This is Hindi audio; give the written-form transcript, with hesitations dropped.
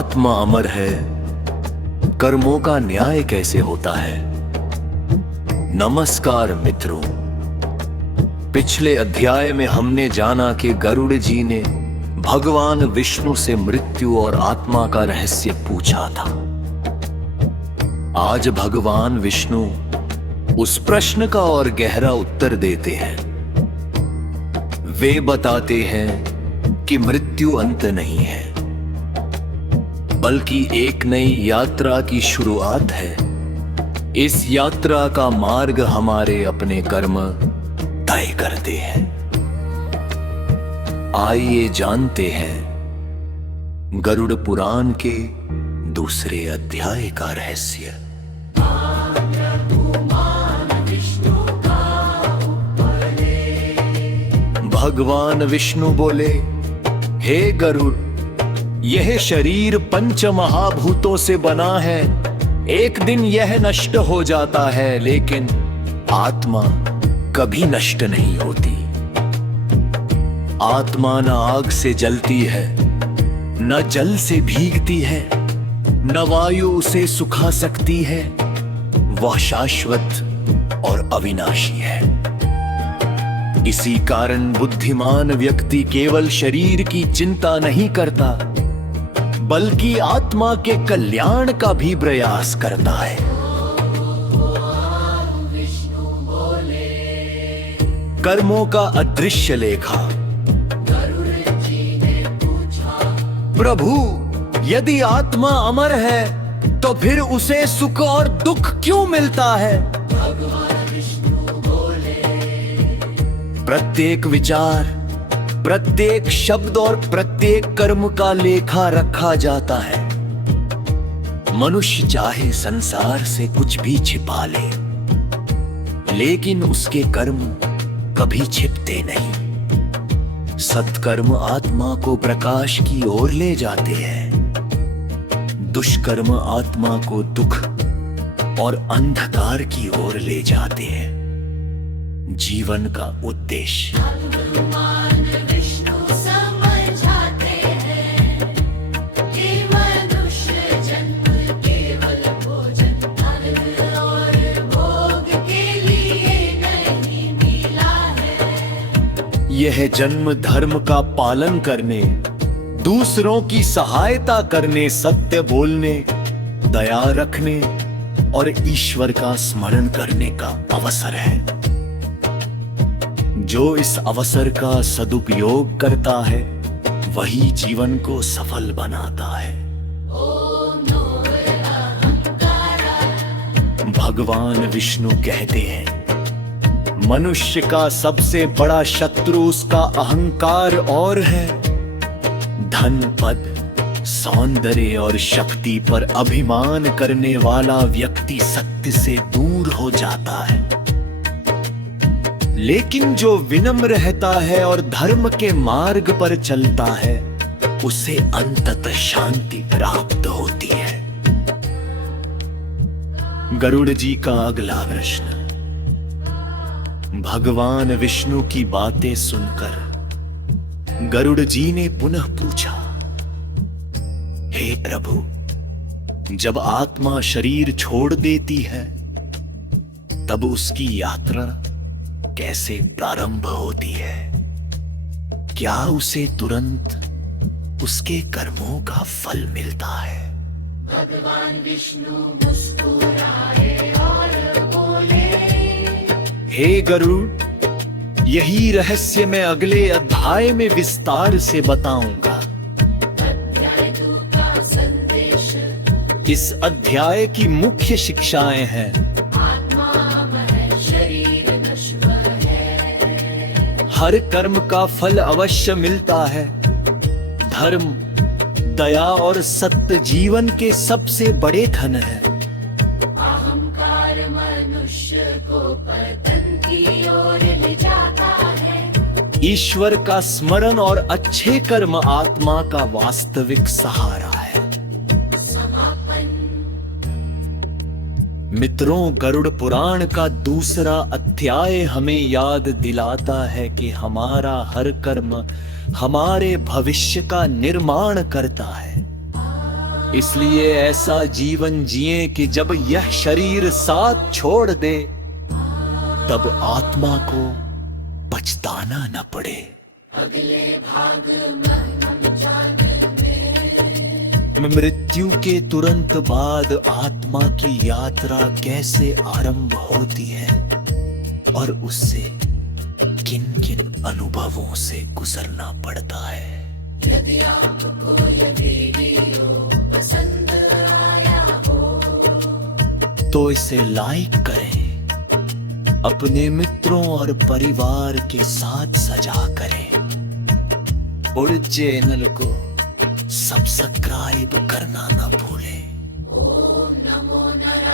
आत्मा अमर है, कर्मों का न्याय कैसे होता है। नमस्कार मित्रों, पिछले अध्याय में हमने जाना कि गरुड़ जी ने भगवान विष्णु से मृत्यु और आत्मा का रहस्य पूछा था। आज भगवान विष्णु उस प्रश्न का और गहरा उत्तर देते हैं। वे बताते हैं कि मृत्यु अंत नहीं है, बल्कि एक नई यात्रा की शुरुआत है। इस यात्रा का मार्ग हमारे अपने कर्म तय करते हैं। आइए जानते हैं गरुड़ पुराण के दूसरे अध्याय का रहस्य। भगवान विष्णु बोले, हे गरुड़, यह शरीर पंच महाभूतों से बना है। एक दिन यह नष्ट हो जाता है, लेकिन आत्मा कभी नष्ट नहीं होती। आत्मा न आग से जलती है, न जल से भीगती है, न वायु उसे सुखा सकती है। वह शाश्वत और अविनाशी है। इसी कारण बुद्धिमान व्यक्ति केवल शरीर की चिंता नहीं करता, बल्कि आत्मा के कल्याण का भी प्रयास करता है। कर्मों का अदृश्य लेखा। प्रभु, यदि आत्मा अमर है तो फिर उसे सुख और दुख क्यों मिलता है? प्रत्येक विचार, प्रत्येक शब्द और प्रत्येक कर्म का लेखा रखा जाता है। मनुष्य चाहे संसार से कुछ भी छिपा ले, लेकिन उसके कर्म कभी छिपते नहीं। सत्कर्म आत्मा को प्रकाश की ओर ले जाते हैं, दुष्कर्म आत्मा को दुख और अंधकार की ओर ले जाते हैं। जीवन का उद्देश्य। भगवान विष्णु समझाते हैं कि मनुष्य जन्म केवल भोजन, धन और भोग के लिए नहीं मिला है। यह जन्म धर्म का पालन करने, दूसरों की सहायता करने, सत्य बोलने, दया रखने और ईश्वर का स्मरण करने का अवसर है। जो इस अवसर का सदुपयोग करता है, वही जीवन को सफल बनाता है। भगवान विष्णु कहते हैं, मनुष्य का सबसे बड़ा शत्रु उसका अहंकार और है। धन, पद, सौंदर्य और शक्ति पर अभिमान करने वाला व्यक्ति सत्य से दूर हो जाता है, लेकिन जो विनम्र रहता है और धर्म के मार्ग पर चलता है, उसे अंततः शांति प्राप्त होती है। गरुड़ जी का अगला प्रश्न। भगवान विष्णु की बातें सुनकर गरुड़ जी ने पुनः पूछा, हे प्रभु, जब आत्मा शरीर छोड़ देती है, तब उसकी यात्रा कैसे प्रारंभ होती है? क्या उसे तुरंत उसके कर्मों का फल मिलता है? भगवान विष्णु मुस्कुराए और बोले, हे गरुड़, यही रहस्य मैं अगले अध्याय में विस्तार से बताऊंगा। अध्याय 2 का संदेश। इस अध्याय की मुख्य शिक्षाएं हैं। हर कर्म का फल अवश्य मिलता है। धर्म, दया और सत्य जीवन के सबसे बड़े धन है। अहंकार मनुष्य को पतन की ओर ले जाता है। ईश्वर का स्मरण और अच्छे कर्म आत्मा का वास्तविक सहारा है। मित्रों, गरुड़ पुराण का दूसरा अध्याय हमें याद दिलाता है कि हमारा हर कर्म हमारे भविष्य का निर्माण करता है। इसलिए ऐसा जीवन जिए कि जब यह शरीर साथ छोड़ दे तब आत्मा को पछताना न पड़े। मृत्यु के तुरंत बाद आत्मा की यात्रा कैसे आरंभ होती है और उससे किन किन अनुभवों से गुजरना पड़ता है। यदि आपको ये वीडियो पसंद आया हो तो इसे लाइक करें, अपने मित्रों और परिवार के साथ साझा करें और चैनल को सब्सक्राइब करना ना भूलें। ओम नमो नारायण।